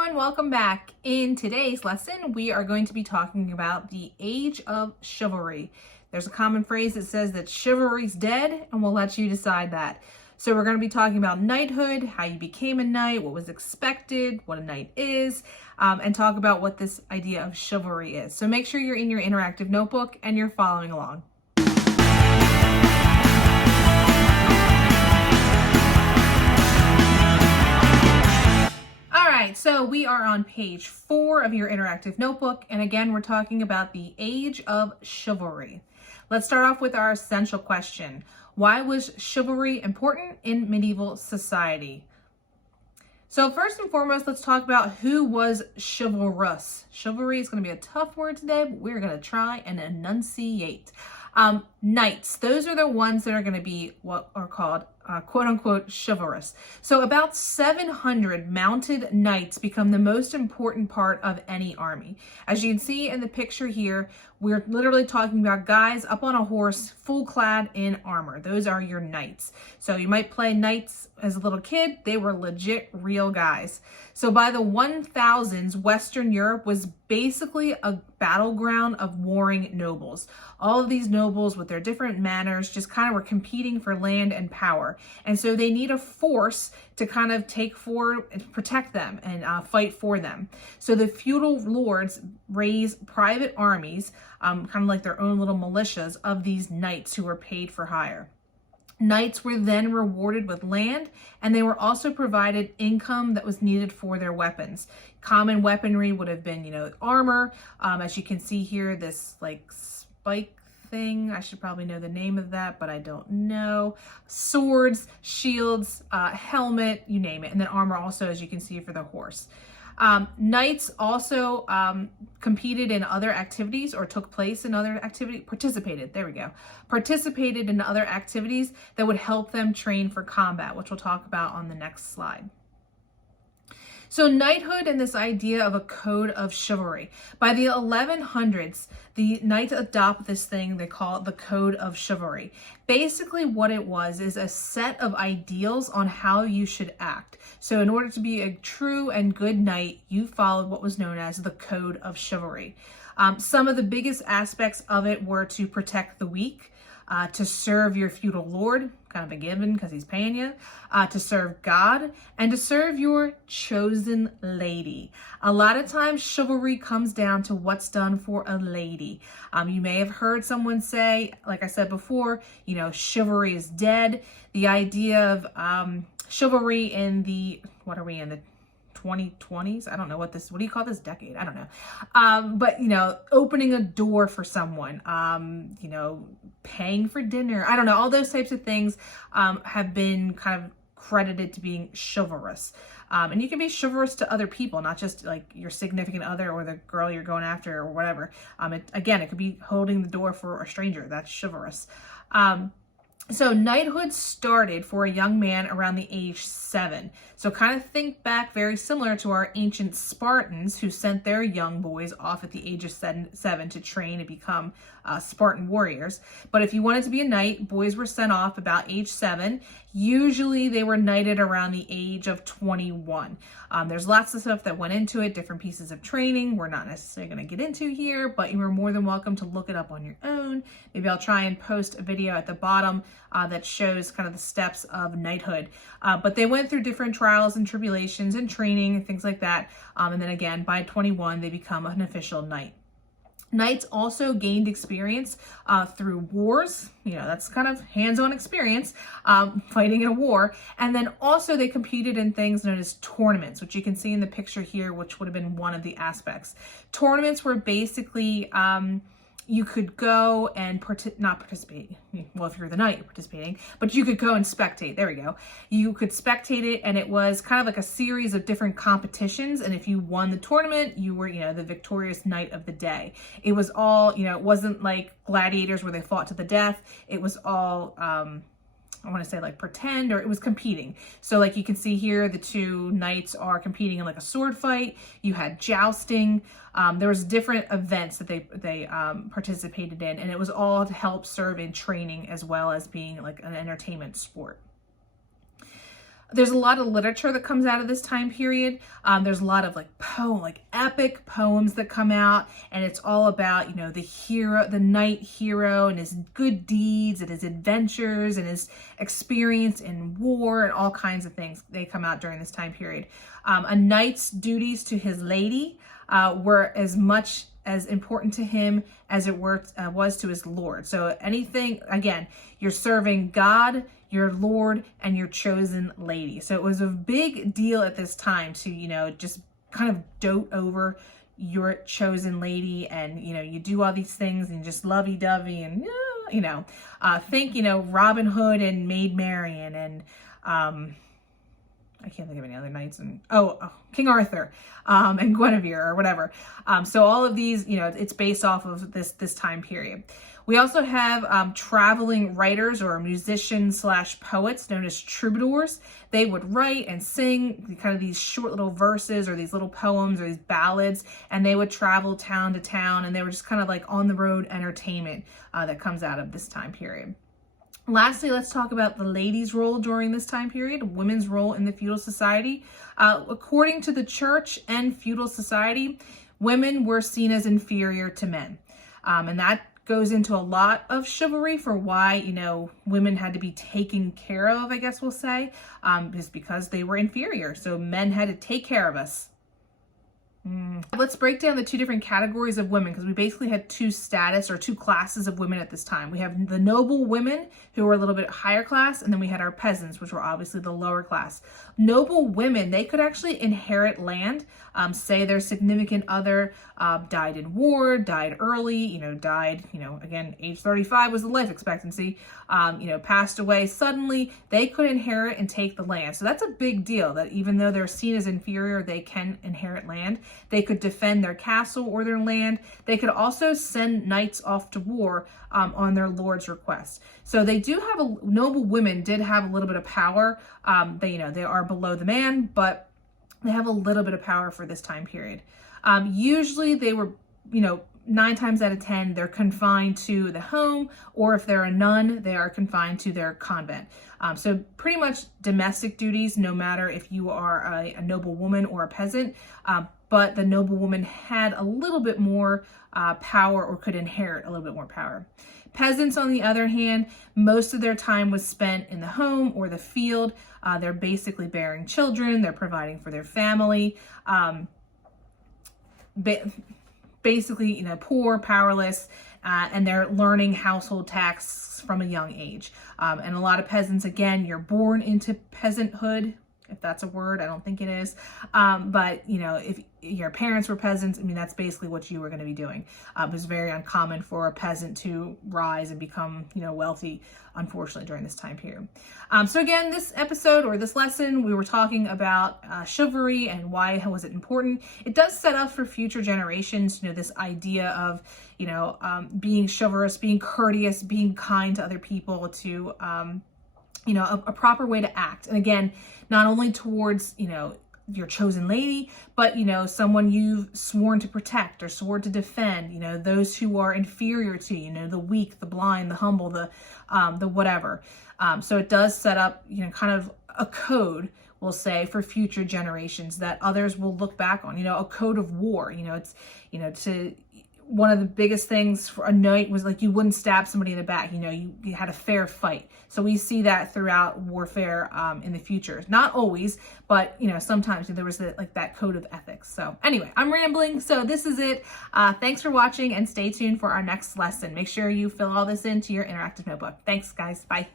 everyone, welcome back. In today's lesson, we are going to be talking about the Age of Chivalry. There's a common phrase that says that chivalry's dead, and we'll let you decide that. So we're going to be talking about knighthood, how you became a knight, what was expected, what a knight is, and talk about what this idea of chivalry is. So make sure you're in your interactive notebook and you're following along. So we are on page 4 of your interactive notebook, and again we're talking about the Age of Chivalry. Let's start off with our essential question. Why was chivalry important in medieval society? So first and foremost, let's talk about who was chivalrous. Chivalry is going to be a tough word today, but we're going to try and enunciate. Knights, those are the ones that are going to be what are called quote-unquote chivalrous. So about 700 mounted knights become the most important part of any army. As you can see in the picture here, we're literally talking about guys up on a horse, full clad in armor. Those are your knights. So you might play knights as a little kid. They were legit real guys. So by the 1000s, Western Europe was basically a battleground of warring nobles. All of these nobles with their different manners just kind of were competing for land and power. And so they need a force to kind of take forward and protect them and fight for them. So the feudal lords raise private armies, kind of like their own little militias of these knights who were paid for hire. Knights were then rewarded with land, and they were also provided income that was needed for their weapons. Common weaponry would have been, armor. As you can see here, this like spike thing. I should probably know the name of that, but I don't know. Swords, shields, helmet, you name it. And then armor also, as you can see, for the horse. Knights also competed in other activities or took place in other activities, participated in other activities that would help them train for combat, which we'll talk about on the next slide. So knighthood and this idea of a code of chivalry. By the 1100s, the knights adopt this thing, they call it the code of chivalry. Basically what it was is a set of ideals on how you should act. So in order to be a true and good knight, you followed what was known as the code of chivalry. Some of the biggest aspects of it were to protect the weak, to serve your feudal lord, kind of a given because he's paying you, to serve God, and to serve your chosen lady. A lot of times chivalry comes down to what's done for a lady. You may have heard someone say, like I said before, chivalry is dead. The idea of chivalry in the, what are we in, the 2020s? I don't know what do you call this decade? I don't know. But, opening a door for someone, paying for dinner. I don't know. All those types of things have been kind of credited to being chivalrous. And you can be chivalrous to other people, not just like your significant other or the girl you're going after or whatever. It could be holding the door for a stranger. That's chivalrous. So knighthood started for a young man around the age 7. So kind of think back, very similar to our ancient Spartans who sent their young boys off at the age of 7 to train and become Spartan warriors. But if you wanted to be a knight, boys were sent off about age 7. Usually they were knighted around the age of 21. There's lots of stuff that went into it, different pieces of training we're not necessarily going to get into here, but you are more than welcome to look it up on your own. Maybe I'll try and post a video at the bottom that shows kind of the steps of knighthood. But they went through different trials and tribulations and training and things like that. And then again, by 21, they become an official knight. Knights also gained experience through wars. That's kind of hands-on experience, fighting in a war. And then also they competed in things known as tournaments, which you can see in the picture here, which would have been one of the aspects. Tournaments were basically, you could go and not participate. Well, if you're the knight, you're participating, but you could go and spectate. There we go. You could spectate it, and it was kind of like a series of different competitions. And if you won the tournament, you were, the victorious knight of the day. It was all, it wasn't like gladiators where they fought to the death. It was all, I want to say like pretend, or it was competing. So like you can see here, the two knights are competing in like a sword fight. You had jousting. There was different events that they participated in, and it was all to help serve in training as well as being like an entertainment sport. There's a lot of literature that comes out of this time period. There's a lot of like epic poems that come out, and it's all about, you know, the hero, the knight hero, and his good deeds and his adventures and his experience in war and all kinds of things. They come out during this time period. A knight's duties to his lady were as much as important to him as it was to his lord. So anything, again, you're serving God, your lord, and your chosen lady. So it was a big deal at this time to, you know, just kind of dote over your chosen lady, and, you know, you do all these things and just lovey-dovey, and, you know, think, you know, Robin Hood and Maid Marian, and I can't think of any other knights, and King Arthur, and Guinevere, or whatever. So all of these, you know, it's based off of this time period. We also have traveling writers or musicians / poets known as troubadours. They would write and sing kind of these short little verses or these little poems or these ballads, and they would travel town to town, and they were just kind of like on the road entertainment that comes out of this time period. Lastly, let's talk about the ladies' role during this time period, women's role in the feudal society. According to the church and feudal society, women were seen as inferior to men. And that goes into a lot of chivalry for why, you know, women had to be taken care of, I guess we'll say, is because they were inferior. So men had to take care of us. Let's break down the two different categories of women, because we basically had two status or two classes of women at this time. We have the noble women, who were a little bit higher class, and then we had our peasants, which were obviously the lower class. Noble women, they could actually inherit land. Say their significant other died in war, died early, you know, died, you know, again, age 35 was the life expectancy, you know, passed away suddenly, they could inherit and take the land. So that's a big deal, that even though they're seen as inferior, they can inherit land. They could defend their castle or their land. They could also send knights off to war on their lord's request. So they do have noble women did have a little bit of power. They, you know, they are below the man, but they have a little bit of power for this time period. Usually they were, you know, 9 times out of 10, they're confined to the home, or if they're a nun, they are confined to their convent. So pretty much domestic duties, no matter if you are a noble woman or a peasant, but the noble woman had a little bit more power, or could inherit a little bit more power. Peasants, on the other hand, most of their time was spent in the home or the field. They're basically bearing children, they're providing for their family. Basically, you know, poor, powerless, and they're learning household tasks from a young age. And a lot of peasants, again, you're born into peasanthood, if that's a word. I don't think it is. But, you know, if your parents were peasants, I mean, that's basically what you were going to be doing. It was very uncommon for a peasant to rise and become, you know, wealthy, unfortunately, during this time period. So again, this episode, or this lesson, we were talking about chivalry and why was it important. It does set up for future generations, you know, this idea of, you know, being chivalrous, being courteous, being kind to other people, to, you know, a proper way to act. And again, not only towards, you know, your chosen lady, but, you know, someone you've sworn to protect or sworn to defend, you know, those who are inferior to you, know, the weak, the blind, the humble, the whatever. So it does set up, you know, kind of a code, we'll say, for future generations that others will look back on, you know, a code of war. You know, it's, you know, one of the biggest things for a knight was like, you wouldn't stab somebody in the back, you know, you had a fair fight. So we see that throughout warfare in the future. Not always, but, you know, sometimes there was that code of ethics. So anyway, I'm rambling. So this is it. Thanks for watching, and stay tuned for our next lesson. Make sure you fill all this into your interactive notebook. Thanks, guys. Bye.